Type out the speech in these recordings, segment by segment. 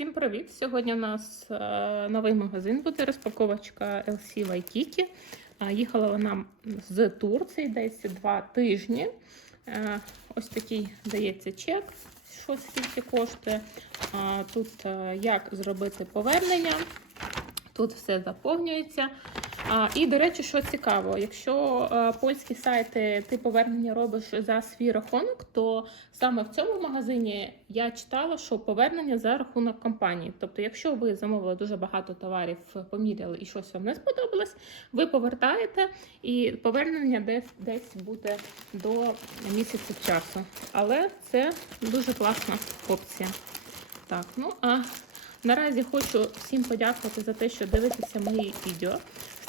Всім привіт! Сьогодні у нас е, новий магазин буде розпаковочка LC Waikiki. Е, Їхала вона з Турції десь два тижні. Е, Ось такий дається чек, що скільки коштує. Тут як зробити повернення. Тут все заповнюється. А, і, до речі, що цікаво, якщо е, польські сайти ти повернення робиш за свій рахунок, то саме в цьому магазині я читала, що повернення за рахунок компанії. Тобто, якщо ви замовили дуже багато товарів, поміряли і щось вам не сподобалось, ви повертаєте і повернення десь десь буде до місяця часу. Але це дуже класна опція. Так, ну а Наразі хочу всім подякувати за те, що дивитеся мої відео.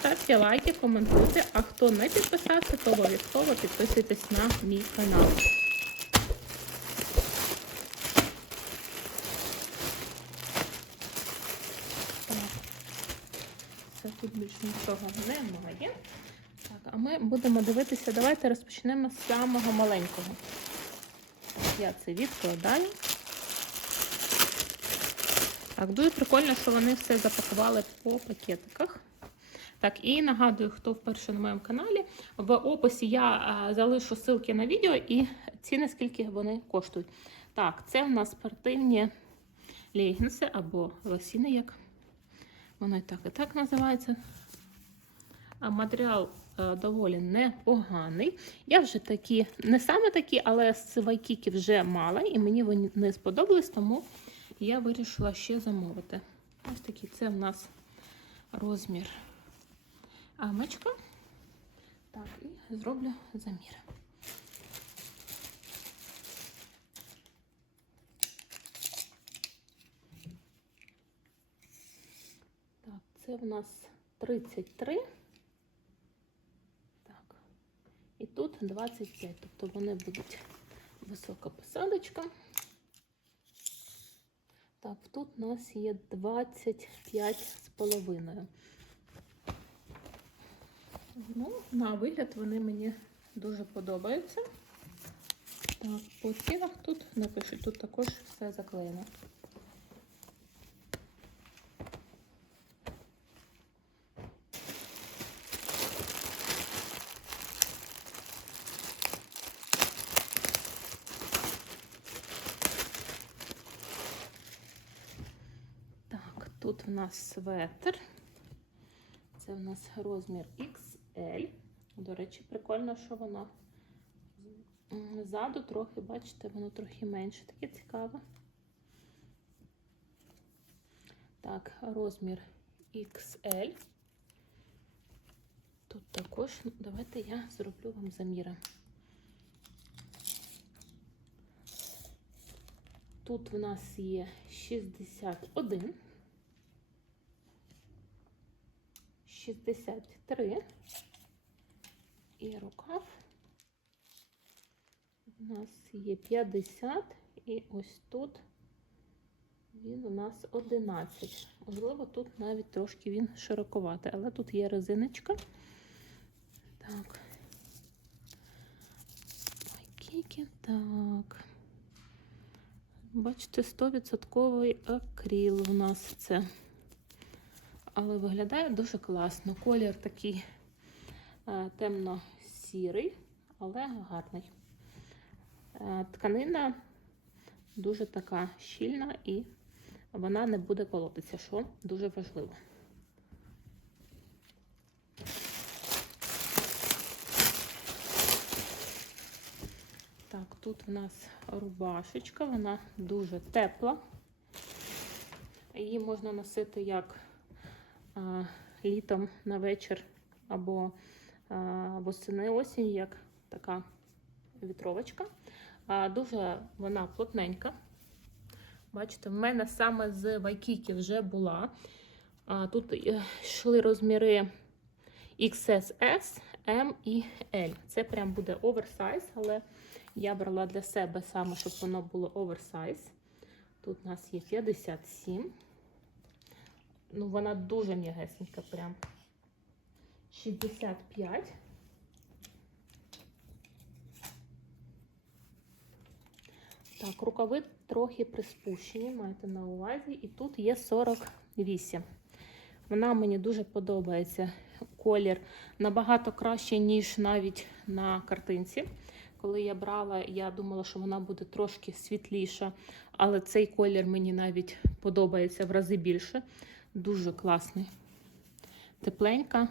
Ставте лайки, коментуйте, а хто не підписався, то обов'язково підписуйтесь на мій канал. Все, тут більше нічого немає. Так, а ми будемо дивитися. Давайте розпочнемо з самого маленького. Так, я це відкладаю. Так, дуже прикольно, що вони все запакували по пакетиках. Так, і нагадую, хто вперше на моєму каналі. В описі я а, залишу ссылки на відео і ціни, скільки вони коштують. Так, це в нас спортивні легінси або лосіни, як воно і так і так називається. А матеріал а, доволі непоганий. Я вже такі, не саме такі, але з вайкіки вже мала, і мені вони не сподобались, тому я вирішила ще замовити. Ось такий це в нас розмір амочка. Так, і зроблю замір. Так, це в нас 33. Так, і тут 25, тобто вони будуть висока посадочка. Так, тут у нас є 25 з половиною. Ну, на вигляд вони мені дуже подобаються. Так, по цінах тут напишуть, тут також все заклеєно. Тут в нас светр. Це в нас розмір XL. До речі, прикольно, що воно ззаду трохи, бачите, воно трохи менше. Таке цікаве. Так, розмір XL. Тут також, ну, давайте я зроблю вам заміри. Тут в нас є 61, 63 і рукав. У нас є 50 і ось тут він у нас 11. Можливо, тут навіть трошки він широковатий, але тут є резиночка. Так. Майкіки, так. Бачите, 100% акрил у нас це. Але виглядає дуже класно. Колір такий е, темно-сірий, але гарний. Е, тканина дуже така щільна і вона не буде колотися, що дуже важливо. Так, тут у нас рубашечка, вона дуже тепла. Її можна носити як літом на вечір або восени осінь, як така вітровочка. Дуже вона плотненька. Бачите, в мене саме з Вайкіки вже була. Тут е, йшли розміри XSS, M і L. Це прям буде оверсайз, але я брала для себе саме, щоб воно було оверсайз. Тут у нас є 57. Ну, вона дуже м'ягесенька, прям 65. Так, рукави трохи приспущені, маєте на увазі, і тут є 48. Вона мені дуже подобається. Колір набагато краще, ніж навіть на картинці. Коли я брала, я думала, що вона буде трошки світліша, але цей колір мені навіть подобається в рази більше. Дуже класний. Тепленька.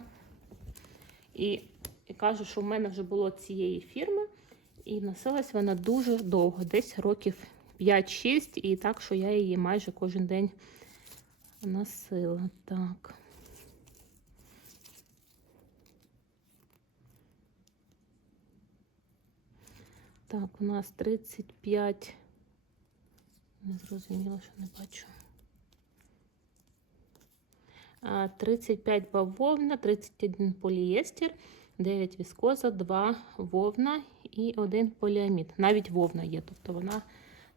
І, і кажу, що в мене вже було цієї фірми, і носилась вона дуже довго, десь років 5-6, і так, що я її майже кожен день носила. Так. Так, у нас 35. Не зрозуміло, що не бачу. А, 35 бавовна, 31 полієстер, 9 віскоза, 2 вовна і 1 поліамід. Навіть вовна є, тобто вона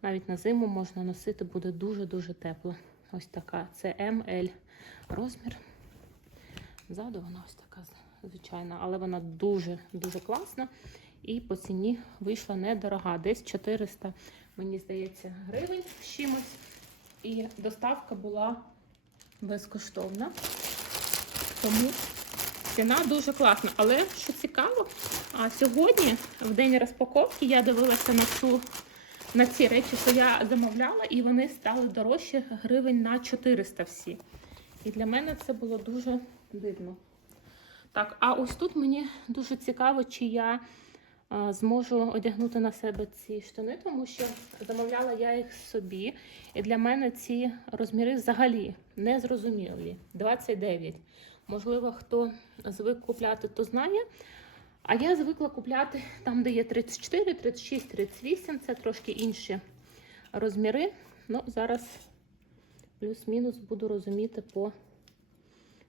навіть на зиму можна носити, буде дуже-дуже тепло. Ось така. Це ML розмір. Ззаду вона ось така звичайна, але вона дуже-дуже класна. І по ціні вийшла недорога. Десь 400, мені здається, гривень з чимось. І доставка була безкоштовна. Тому ціна дуже класна. Але що цікаво, а сьогодні, в день розпаковки, я дивилася на цю. На ці речі, що я замовляла, і вони стали дорожче гривень на 400 всі. І для мене це було дуже дивно. Так, а ось тут мені дуже цікаво, чи я зможу одягнути на себе ці штани, тому що замовляла я їх собі. І для мене ці розміри взагалі не зрозумілі. 29. Можливо, хто звик купляти, то знає. А я звикла купляти там, де є 34, 36, 38. Це трошки інші розміри. Ну, зараз плюс-мінус буду розуміти по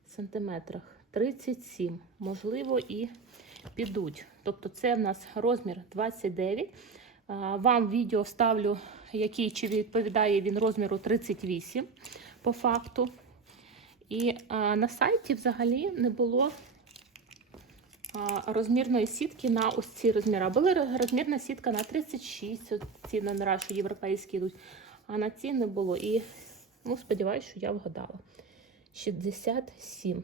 сантиметрах. 37, можливо, і підуть. Тобто, це в нас розмір 29. Вам відео вставлю, який чи відповідає він розміру 38 по факту. І на сайті взагалі не було розмірної сітки на ось ці розміри. Була розмірна сітка на 36, ці номера, що європейські йдуть, а на ці не було. І ну, сподіваюся, що я вгадала. 67.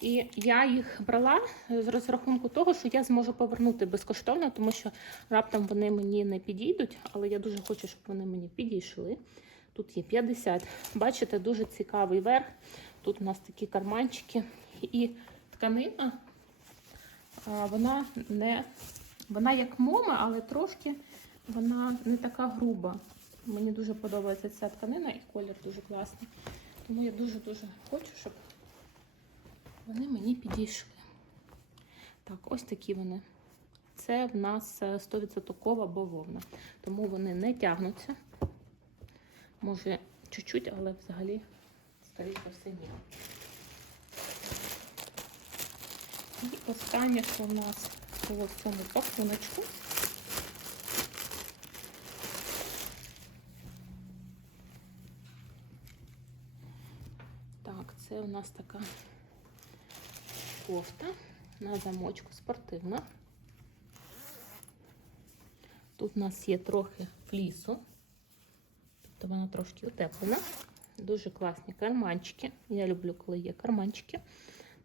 І я їх брала з розрахунку того, що я зможу повернути безкоштовно, тому що раптом вони мені не підійдуть, але я дуже хочу, щоб вони мені підійшли. Тут є 50. Бачите, дуже цікавий верх. Тут у нас такі карманчики. І тканина, вона не вона як мома, але трошки вона не така груба. Мені дуже подобається ця тканина і колір дуже класний. Тому я дуже-дуже хочу, щоб вони мені підійшли. Так, ось такі вони. Це в нас 100% бавовна, тому вони не тягнуться. Може, чуть-чуть, але взагалі, скоріше все, ні. І останнє, що в нас було в цьому пакуночку. Так, це у нас така кофта на замочку спортивна. Тут у нас є трохи флісу, тобто вона трошки утеплена. Дуже класні карманчики. Я люблю, коли є карманчики.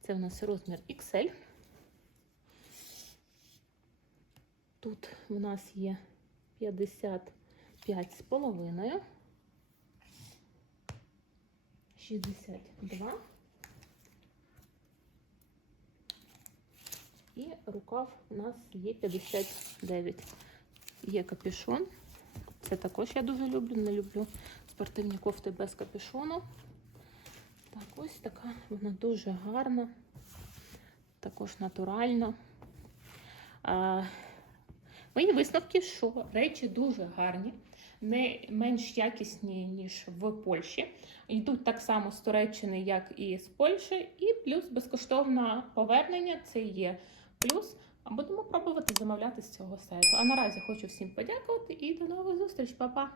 Це у нас розмір XL. Тут у нас є 55 з половиною. 62. І рукав у нас є 59. Є капюшон. Це також я дуже люблю. Не люблю спортивні кофти без капюшону. Так, ось така, вона дуже гарна, також натуральна. А, Мої висновки, що речі дуже гарні, не менш якісні, ніж в Польщі. Йдуть так само з Туреччини, як і з Польщі, і плюс безкоштовне повернення це є плюс. Будемо пробувати замовляти з цього сайту. А наразі хочу всім подякувати і до нових зустріч, Па-па!